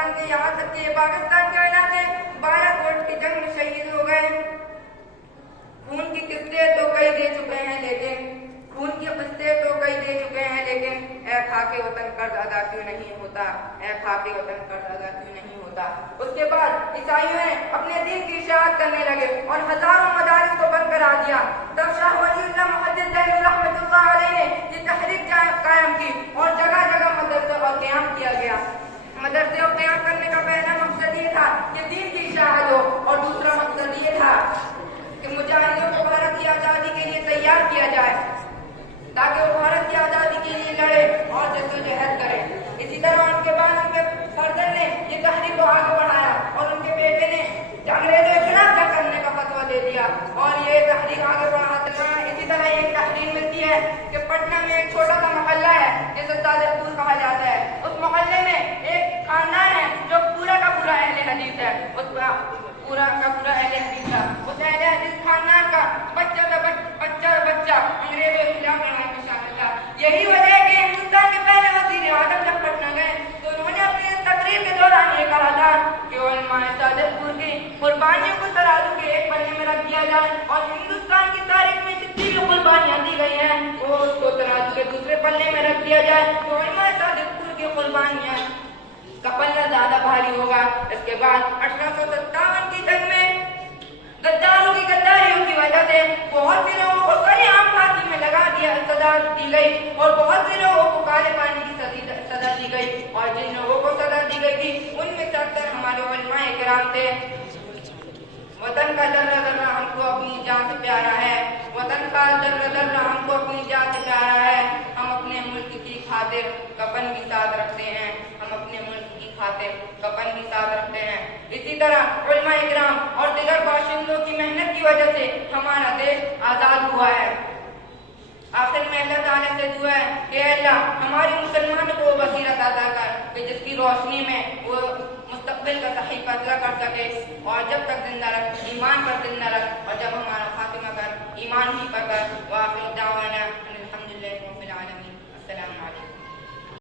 अफगानिस्तान के, यहाँ तक कि पाकिस्तान के इलाके बालाकोट की जंग में शहीद हो गए। खून की किस्तें तो कई दे चुके हैं, लेकिन खून की किस्तें तो कई दे चुके हैं, लेकिन ऐ खाके वतन कर्ज अदा क्यों नहीं होता, ऐ खाके वतन कर्ज अदा क्यों नहीं होता। उसके बाद ईसाइयों ने अपने दीन की इशाअत करने लगे और हजारों मदारिस को बंद करा दिया। तब शाह वलीउल्लाह मुहद्दिस ज़ैनुल रहमतुल्लाह अलैह ने ये तहरीक कायम की और जगह जगह मदरसे और क़याम किया गया। मदरसे और क़याम करने का पहला मकसद ये था कि दीन की इशाअत हो, और दूसरा मकसद ये था कि मुजाहिदों को भारत की आज़ादी के लिए तैयार किया जाए, ताकि वो भारत की आज़ादी के लिए लड़े और जद्दोजहद करें। इसी तरह उनके बाद उनके फर्जंद ने ये तहरीक को आगे बढ़ाया और उनके बेटे ने अंग्रेजों के खिलाफ जंग करने का फतवा दे दिया और ये तहरीक आगे बढ़ाते रहा। इसी तरह एक तहरीर मिलती है कि पटना में एक छोटा सा मोहल्ला है जिसे सादतपुर कहा जाता है। उस मोहल्ले में एक खानदान है जो पूरा का पूरा अहले हदीस है, पूरा का पूरा अहले हदीस था। उस अहले हदीस खानदान का बच्चा अंग्रेजों के खिलाफ लड़ाई में शामिल था। यही वजह है कि हिंदुस्तान के पहले वज़ीर आज़म जब पटना गए तो उन्होंने अपनी तकरीर के दौरान ये कहा था कि उलमाए सादतपुर की कुर्बानियों को तराजू के एक पन्ने में रख दिया जाए और हिंदुस्तान की तारीख में जितनी भी कुर्बानियां दी गई हैं वो उसको तराजू के दूसरे पन्ने में रख दिया जाए तो उलमाए सादतपुर की कुर्बानियां का पन्ना ज्यादा भारी होगा। इसके बाद 1857 की जंग में गद्दारों की गद्दारियों की वजह से बहुत से लोगों को सरेआम फांसी में लगा दिया, सजा दी गई और बहुत से लोगों को काले पानी की सजा दी गई। और जिन लोगों को सजा दी गई थी उनमें से अक्सर हमारे उलमाए किराम थे। वतन का दर्रा दर्रा हमको अपनी जान से प्यारा है, वतन का दर्रा दर्रा हमको अपनी जान से प्यारा है। हम अपने मुल्क की खातिर कफन भी साथ रखते हैं, हम अपने मुल्क की खातिर कफन भी साथ रखते हैं। इसी तरह उलमाए किराम और दिगर बाशिंदों की मेहनत की वजह से हमारा देश आजाद हुआ है। आखिर में अल्लाह ताला से दुआ है कि अल्लाह हमारी मुसलमानों को बसीरत अता कर कि जिसकी रोशनी में वो मुस्तकबिल का सही फैसला कर सके और जब तक जिंदा रख ईमान पर जिंदा रख और जब हमारा खात्मा कर ईमान ही पर कर। वाक़िअ दावाना